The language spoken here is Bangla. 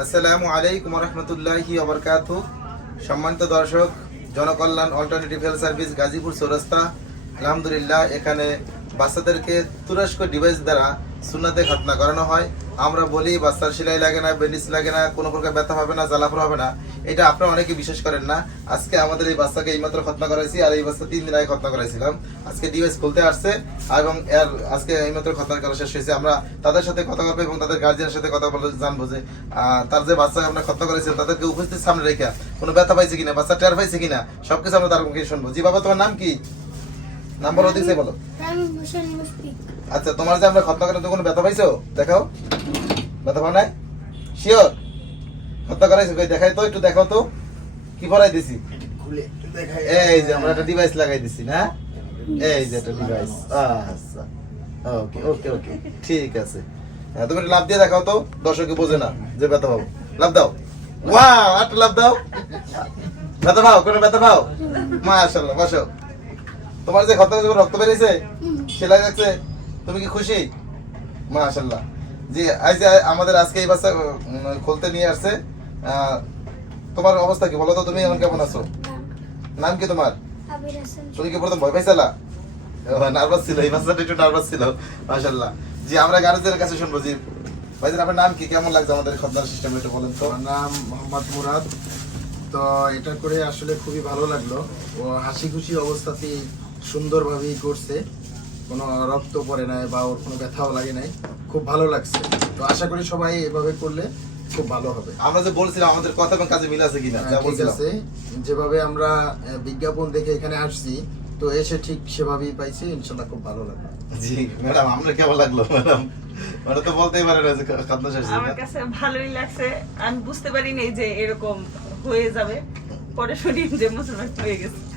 আসসালামু আলাইকুম রহমতুল্লাহি আবরকাত সম্মানিত দর্শক Janakalyan alternative health service Gazipur Chowrasta. আলহামদুলিল্লাহ এখানে বাচ্চাদেরকে তুরস্ক ডিভাইস দ্বারা সুন্নাতে খাতনা করানো হয়। আমরা বলি, বাচ্চার সেলাই লাগে না ব্যান্ডেজ লাগে না, কোনো প্রকার ব্যথা হবে না জ্বালাফোর হবে না। এটা আপনারা অনেকে বিশ্বাস করেন না। আজকে আমাদের এই বাচ্চাকে এইমাত্র খতনা করাইছি আর এই বাচ্চা তিন দিন আগে খতনা করাইছিলাম। আজকে ডিভাইস খুলতে আসছে এবং এর আজকে এইমাত্র খতনা করা শেষ হয়েছে। আমরা তাদের সাথে কথা বলব এবং তাদের গার্জিয়ানের সাথে কথা বলে জানব যে তার যে বাচ্চাকে আমরা খতনা করেছিলাম তাদেরকে উপস্থিত সামনে রেখে, কোনো ব্যথা পাইছে কিনা, বাচ্চা টের পাইছে কিনা, সবকিছু আমরা তার মুখে শুনব। জি বাবা, তোমার নাম কি? নাম্বার থেকে বলো। আচ্ছা তোমার যে আমরা খতনা করাতে কোনো ব্যথা পাইছো? দেখাও। ব্যথা পাও নাই? শিওর খতনা করাইছো? কই দেখাই তো একটু দেখাও তো। কি পরাই দিছি? এই যে আমরা একটা ডিভাইস লাগাই দিছি না? এই যে একটা ডিভাইস আচ্ছা। ওকে ওকে ওকে ঠিক আছে। হ্যাঁ, তুমি লাভ দিয়ে দেখাও তো। দর্শকে বোঝে না যে ব্যথা পাবো। লাভ দাও। ওয়াও একটা লাভ দাও। ব্যথা পাও? কোনো ব্যথা পাও? মাশাআল্লাহ বসো। তোমার যে যখন রক্ত বেরিয়েছে সেলাই রাখছে তুমি কি খুশি? মাশাআল্লাহ। জি আজ যে আমাদের আজকে এই বাচ্চা খুলতে নিয়ে আসছে আহ, তোমার অবস্থা কি বলো তো তুমি এখন কেমন আছো? নাম। কি তোমার? তুমি কি প্রথম ভয় পাইছিলা? নার্ভাস ছিল এই বাচ্চাটা একটু নার্ভাস ছিল মাশাআল্লাহ। জি আমরা গার্জেনের কাছে শুনব জি। ভাইজান আপনার নাম কি? কেমন লাগছে আমাদের খতনার সিস্টেম একটু বলেন তো? নাম মোহাম্মদ মুরাদ। তো এটা করে আসলে খুবই ভালো লাগল। ও হাসি খুশি অবস্থাতেই সুন্দরভাবেই করছে। কোনো রক্ত পড়ে নাই বা ওর কোনো ব্যথাও লাগে নাই। খুব ভালো লাগছে। তো আশা করি সবাই এভাবে করলে খুব ভালো হবে। আমরা যে বলছিলাম আমাদের কথা এবং কাজে মিল আছে কিনা যা হ্যাঁ, বলছিলাম। আছে। যেভাবে আমরা বিজ্ঞাপন দেখে এখানে আসছি তো এসে ঠিক সেভাবেই পাইছি ইনশাল্লাহ খুব ভালো লাগল জি ম্যাডাম আমরা কেমন লাগল ম্যাডাম? তো বলতেই পারে না যে খতনা শেষ আমার কাছে ভালোই লাগছে। আমি বুঝতে পারিনি যে এরকম হয়ে যাবে। পরে শুনি যে মুসলমান হয়ে গেছে।